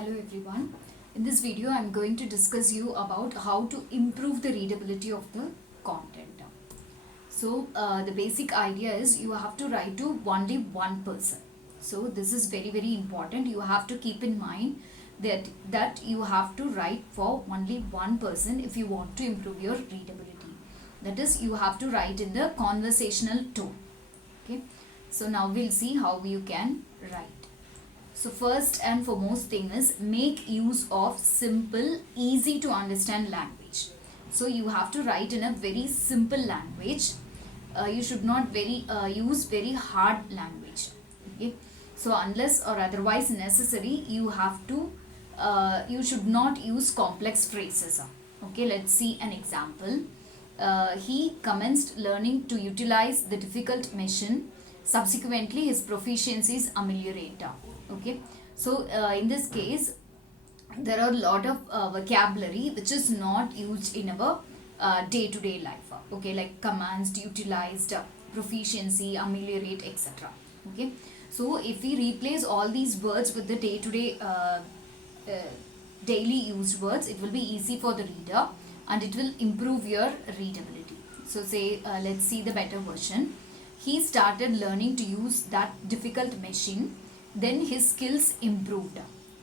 Hello everyone. In this video I am going to discuss you about how to improve the readability of the content. So the basic idea is you have to write to only one person. So this is very important. You have to keep in mind that you have to write for only one person if you want to improve your readability. That is, you have to write in the conversational tone. Okay. So now we'll see how you can write. So first and foremost thing is make use of simple, easy to understand language. So you have to write in a very simple language. You should not use very hard language. Okay. So unless or otherwise necessary, you should not use complex phrases. Okay. Let's see an example. He commenced learning to utilize the difficult machine. Subsequently, his proficiencies ameliorate. Okay, so in this case there are a lot of vocabulary which is not used in our day-to-day life. Okay, like commands, utilized, proficiency, ameliorate, etc. Okay, so if we replace all these words with the day-to-day daily used words, it will be easy for the reader and it will improve your readability. So say let's see the better version. He started learning to use that difficult machine, then his skills improved.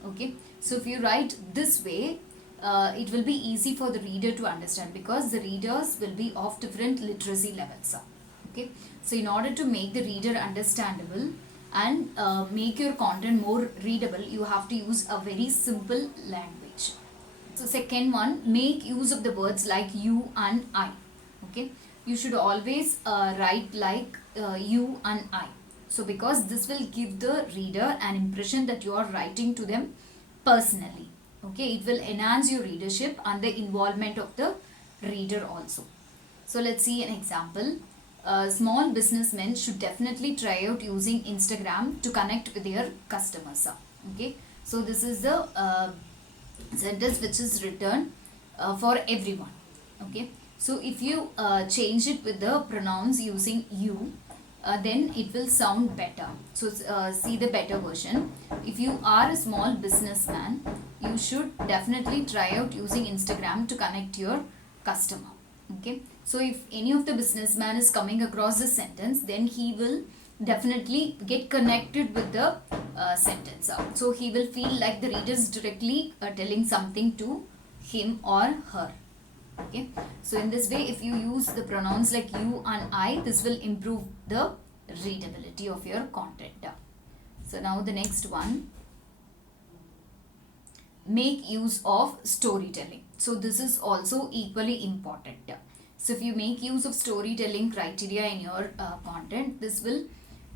Okay, so if you write this way, it will be easy for the reader to understand because the readers will be of different literacy levels. Okay, so in order to make the reader understandable and make your content more readable, you have to use a very simple language. So second one, make use of the words like you and I. Okay, you should always write like you and I. So because this will give the reader an impression that you are writing to them personally. Okay, it will enhance your readership and the involvement of the reader also. So let's see an example. Small businessmen should definitely try out using Instagram to connect with their customers. Okay, so this is the sentence which is written for everyone. Okay, so if you change it with the pronouns using you, then it will sound better. So see the better version. If you are a small businessman, you should definitely try out using Instagram to connect your customer. Okay, so if any of the businessman is coming across this sentence, then he will definitely get connected with the sentence. So he will feel like the reader is directly telling something to him or her. Okay, so in this way, if you use the pronouns like you and I, this will improve the readability of your content. So now the next one, make use of storytelling. So this is also equally important. So if you make use of storytelling criteria in your content, this will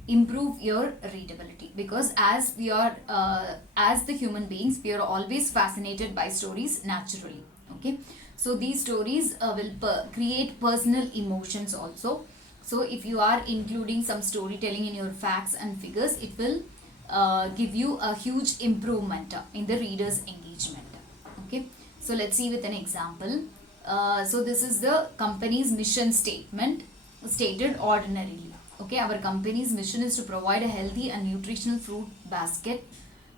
improve your readability because as we are as the human beings, we are always fascinated by stories naturally. Okay, so these stories will create personal emotions also. So if you are including some storytelling in your facts and figures, it will give you a huge improvement in the reader's engagement. Okay, so let's see with an example. So this is the company's mission statement stated ordinarily. Okay, our company's mission is to provide a healthy and nutritional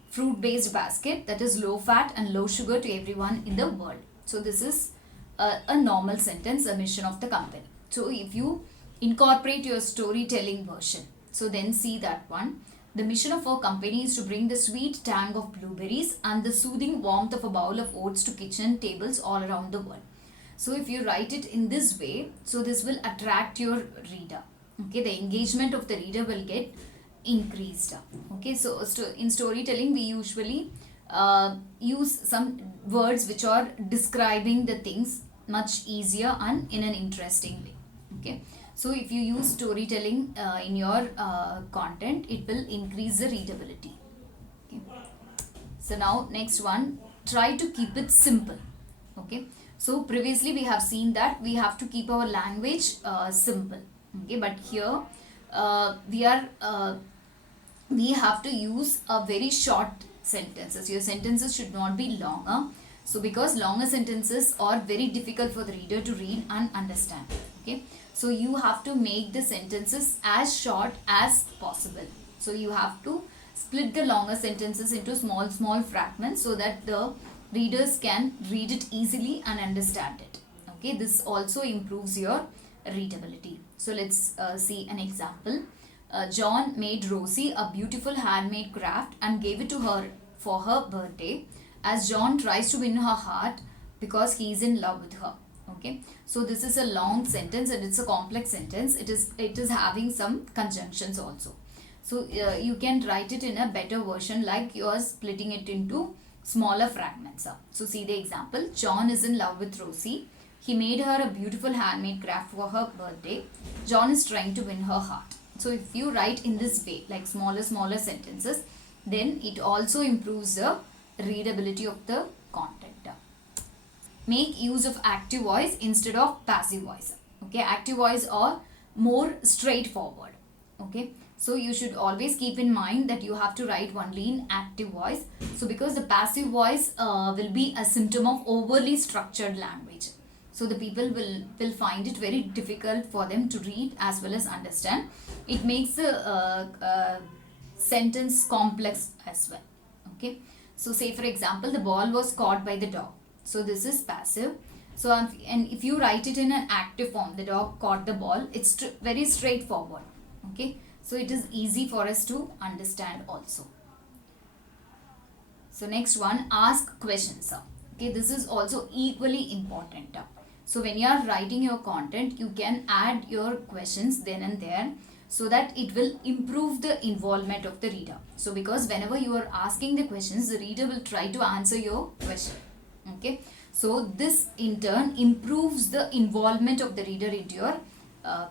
fruit-based basket that is low fat and low sugar to everyone in the world. So this is a normal sentence, a mission of the company. So if you incorporate your storytelling version, so then see that one. The mission of our company is to bring the sweet tang of blueberries and the soothing warmth of a bowl of oats to kitchen tables all around the world. So if you write it in this way, so this will attract your reader. Okay, the engagement of the reader will get increased. Okay, so in storytelling we usually use some words which are describing the things much easier and in an interesting way. Okay, so if you use storytelling in your content, it will increase the readability. Okay, so now next one, try to keep it simple. Okay, so previously we have seen that we have to keep our language simple. Okay, but here we have to use a very short sentences. Your sentences should not be longer. So because longer sentences are very difficult for the reader to read and understand. Okay, so you have to make the sentences as short as possible. So you have to split the longer sentences into small fragments so that the readers can read it easily and understand it. Okay, this also improves your readability. So let's see an example. John made Rosie a beautiful handmade craft and gave it to her for her birthday, as John tries to win her heart because he is in love with her. Okay, so this is a long sentence and it's a complex sentence. It is having some conjunctions also. So you can write it in a better version, like you are splitting it into smaller fragments. So see the example. John is in love with Rosie. He made her a beautiful handmade craft for her birthday. John is trying to win her heart. So if you write in this way, like smaller sentences, then it also improves the readability of the content. Make use of active voice instead of passive voice. Okay, active voice are more straightforward. Okay, so you should always keep in mind that you have to write only in active voice. So because the passive voice will be a symptom of overly structured language. So the people will find it very difficult for them to read as well as understand. It makes the sentence complex as well. Okay, so say for example, the ball was caught by the dog. So this is passive. So and if you write it in an active form, the dog caught the ball, it's very straightforward. Okay, so it is easy for us to understand also. So next one, ask questions. Okay, this is also equally important. So when you are writing your content, you can add your questions then and there, so that it will improve the involvement of the reader. So because whenever you are asking the questions, the reader will try to answer your question. Okay, so this in turn improves the involvement of the reader into your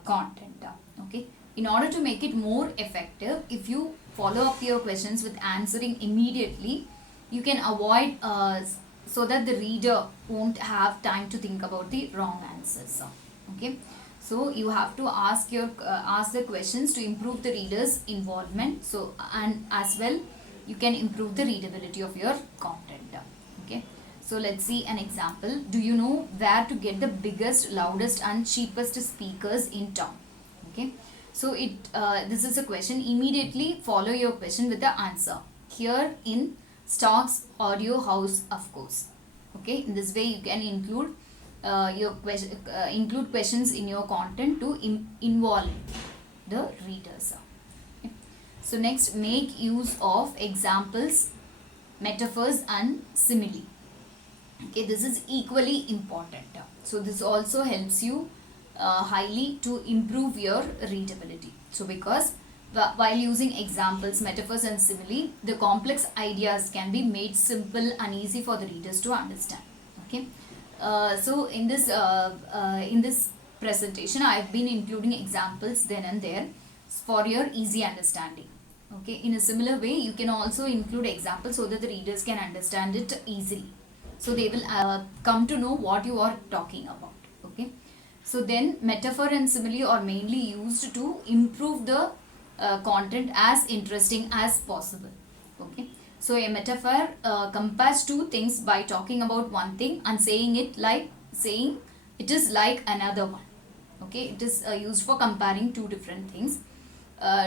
content. Okay, in order to make it more effective, if you follow up your questions with answering immediately, you can avoid so that the reader won't have time to think about the wrong answers. Okay, so you have to ask the questions to improve the reader's involvement. So and as well you can improve the readability of your content. Okay, so let's see an example. Do you know where to get the biggest, loudest and cheapest speakers in town? Okay, so this is a question. Immediately follow your question with the answer. Here in Stark's Audio House, of course. Okay, in this way you can include include questions in your content to involve the readers. Okay. So next, make use of examples, metaphors and simile. Okay, this is equally important. So this also helps you highly to improve your readability. So because while using examples, metaphors and simile, the complex ideas can be made simple and easy for the readers to understand. Okay, so in this presentation I have been including examples then and there for your easy understanding. Okay, in a similar way you can also include examples so that the readers can understand it easily. So they will come to know what you are talking about. Okay, so then metaphor and simile are mainly used to improve the content as interesting as possible. Okay, so a metaphor compares two things by talking about one thing and saying it is like another one. Okay, it is used for comparing two different things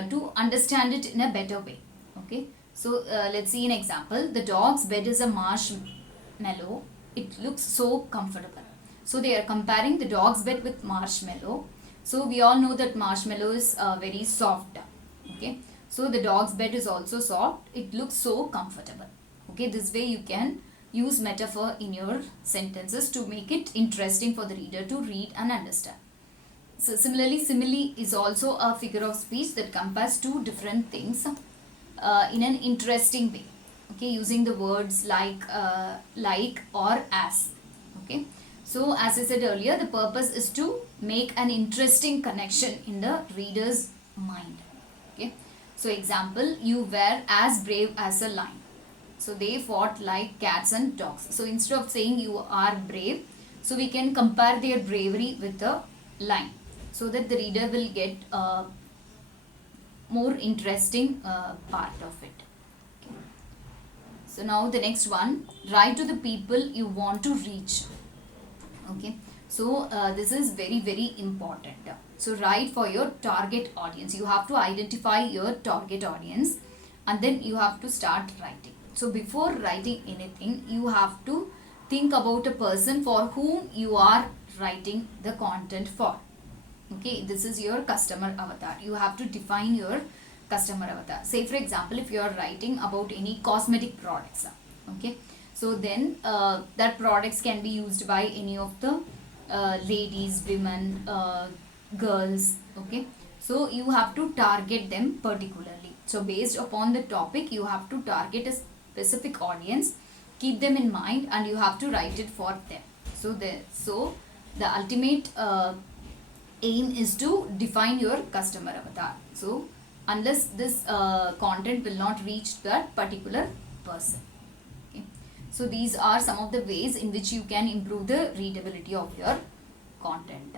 to understand it in a better way. Okay, so let's see an example. The dog's bed is a marshmallow. It looks so comfortable. So they are comparing the dog's bed with marshmallow. So we all know that marshmallow is very soft. Okay, so the dog's bed is also soft. It looks so comfortable. Okay, this way you can use metaphor in your sentences to make it interesting for the reader to read and understand. So similarly, simile is also a figure of speech that compares two different things in an interesting way. Okay, using the words like or as. Okay, so as I said earlier, the purpose is to make an interesting connection in the reader's mind. Okay, so example, you were as brave as a lion. So they fought like cats and dogs. So instead of saying you are brave, so we can compare their bravery with a lion, so that the reader will get a more interesting part of it. Okay. So now the next one, write to the people you want to reach. Okay, so this is very, very important. So write for your target audience. You have to identify your target audience and then you have to start writing. So before writing anything, you have to think about a person for whom you are writing the content for. Okay, this is your customer avatar. You have to define your customer avatar. Say for example, if you are writing about any cosmetic products, okay, so then that products can be used by any of the ladies, women, girls, okay. So you have to target them particularly. So based upon the topic, you have to target a specific audience, keep them in mind, and you have to write it for them. So the ultimate aim is to define your customer avatar. So unless this content will not reach that particular person. Okay. So these are some of the ways in which you can improve the readability of your content.